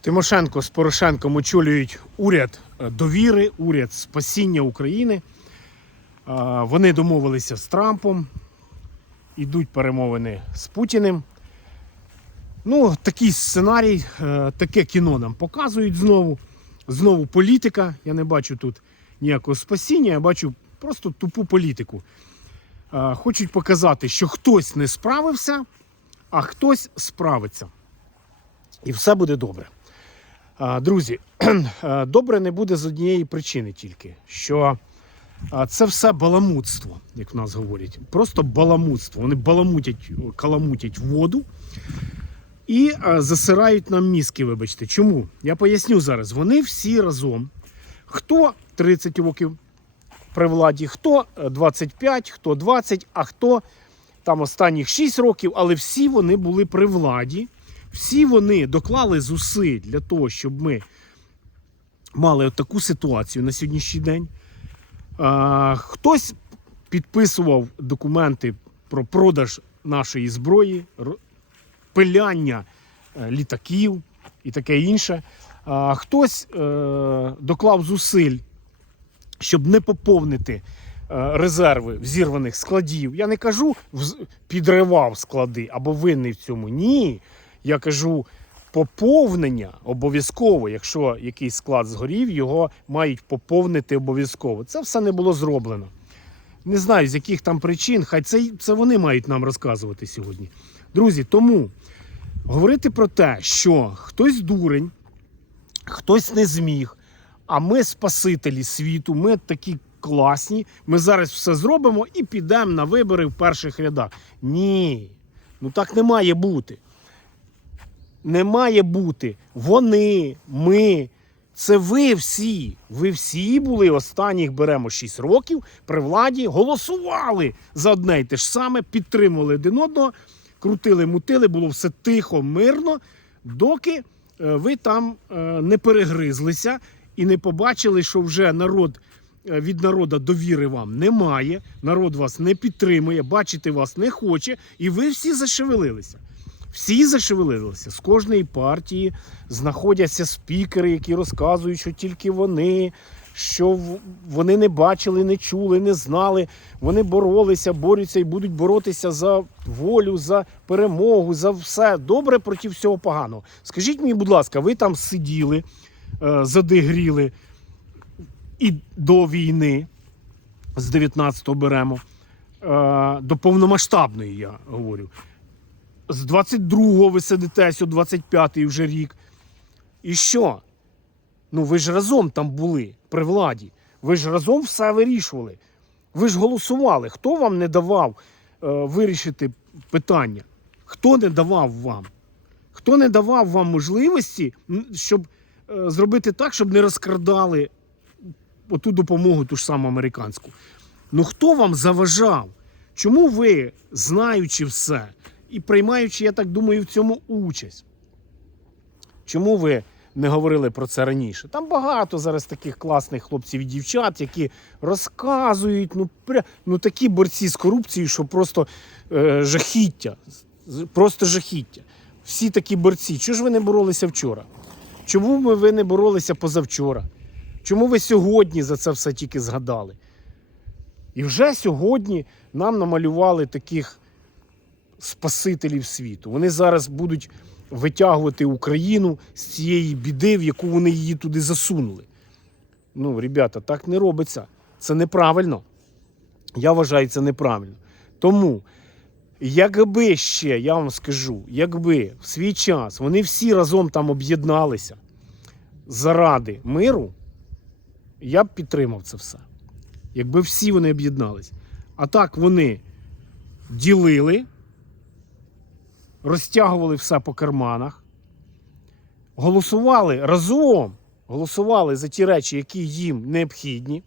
Тимошенко з Порошенком очолюють уряд е, довіри, уряд спасіння України. Е, Вони домовилися з Трампом, ідуть перемовини з Путіним. Ну, такий сценарій, е, таке кіно нам показують знову. Знову політика. Я не бачу тут ніякого спасіння, я бачу просто тупу політику. Хочуть показати, що хтось не справився, а хтось справиться. І все буде добре. Друзі, е, добре не буде з однієї причини тільки, що це все баламутство, як в нас говорять. Просто баламутство. Вони баламутять, каламутять воду і засирають нам мізки, вибачте. Чому? Я поясню зараз. Вони всі разом. Хто 30 років при владі, хто е, 25, хто 20, а хто там останніх 6 років, але всі вони були при владі. Всі вони доклали зусиль для того, щоб ми мали от таку ситуацію на сьогоднішній день. А, хтось підписував документи про продаж нашої зброї, пиляння е, літаків і таке інше. А, хтось е, доклав зусиль, щоб не поповнити е, резерви взірваних складів. Я не кажу підривав склади або винний в цьому. Ні. Я кажу поповнення обов'язково, якщо якийсь склад згорів, його мають поповнити обов'язково. Це все не було зроблено. Не знаю, з яких там причин, хай це, це вони мають нам розказувати сьогодні. Друзі, тому говорити про те, що хтось дурень, хтось не зміг, а ми спасителі світу, ми такі класні, ми зараз все зробимо і підемо на вибори в перших рядах. Ні, ну так не має бути не має бути. Вони, ми. Це ви всі. Ви всі були останніх беремо 6 років при владі, голосували за одне й те ж саме, підтримували один одного, крутили, мутили, було все тихо, мирно, доки е, ви там е, не перегризлися і не побачили, що вже народ е, від народу довіри вам немає, народ вас не підтримує, бачити вас не хоче, і ви всі зашевелилися. Всі зашевелилися. З кожної партії знаходяться спікери, які розказують, що тільки вони, що вони не бачили, не чули, не знали. Вони боролися, борються і будуть боротися за волю, за перемогу, за все добре проти всього поганого. Скажіть мені, будь ласка, ви там сиділи, е, задигріли і до війни з 19-го беремо, е, до повномасштабної, я говорю з 22-го ви сидитесь, у 25-й вже рік. І що? Ну ви ж разом там були при владі. Ви ж разом все вирішували. Ви ж голосували. Хто вам не давав е, вирішити питання? Хто не давав вам? Хто не давав вам можливості, щоб е, зробити так, щоб не розкрадали оту допомогу, ту ж саму американську? Ну хто вам заважав? Чому ви, знаючи все і приймаючи, я так думаю, в цьому участь? Чому ви не говорили про це раніше? Там багато зараз таких класних хлопців і дівчат, які розказують, ну, ну такі борці з корупцією, що просто е, жахіття. Просто жахіття. Всі такі борці. Чого ж ви не боролися вчора? Чому ви не боролися позавчора? Чому ви сьогодні за це все тільки згадали? І вже сьогодні нам намалювали таких спасителів світу. Вони зараз будуть витягувати Україну з цієї біди, в яку вони її туди засунули. Ну, ребята, так не робиться. Це неправильно. Я вважаю, це неправильно. Тому, якби ще, я вам скажу, якби в свій час вони всі разом там об'єдналися заради миру, я б підтримав це все. Якби всі вони об'єднались. А так вони ділили, розтягували все по карманах, голосували разом, голосували за ті речі, які їм необхідні.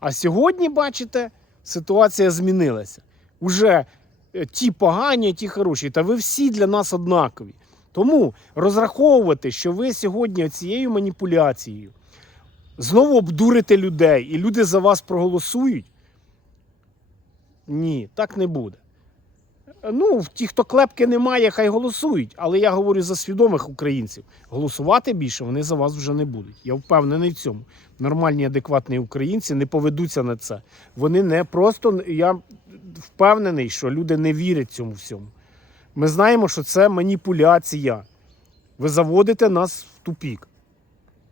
А сьогодні, бачите, ситуація змінилася. Уже е, ті погані, ті хороші, та ви всі для нас однакові. Тому розраховувати, що ви сьогодні цією маніпуляцією знову обдурите людей, і люди за вас проголосують. Ні, так не буде. Ну, ті, хто клепки немає, хай голосують. Але я говорю за свідомих українців. Голосувати більше вони за вас вже не будуть. Я впевнений в цьому. Нормальні, адекватні українці не поведуться на це. Вони не просто. Я впевнений, що люди не вірять цьому всьому. Ми знаємо, що це маніпуляція. Ви заводите нас в тупік.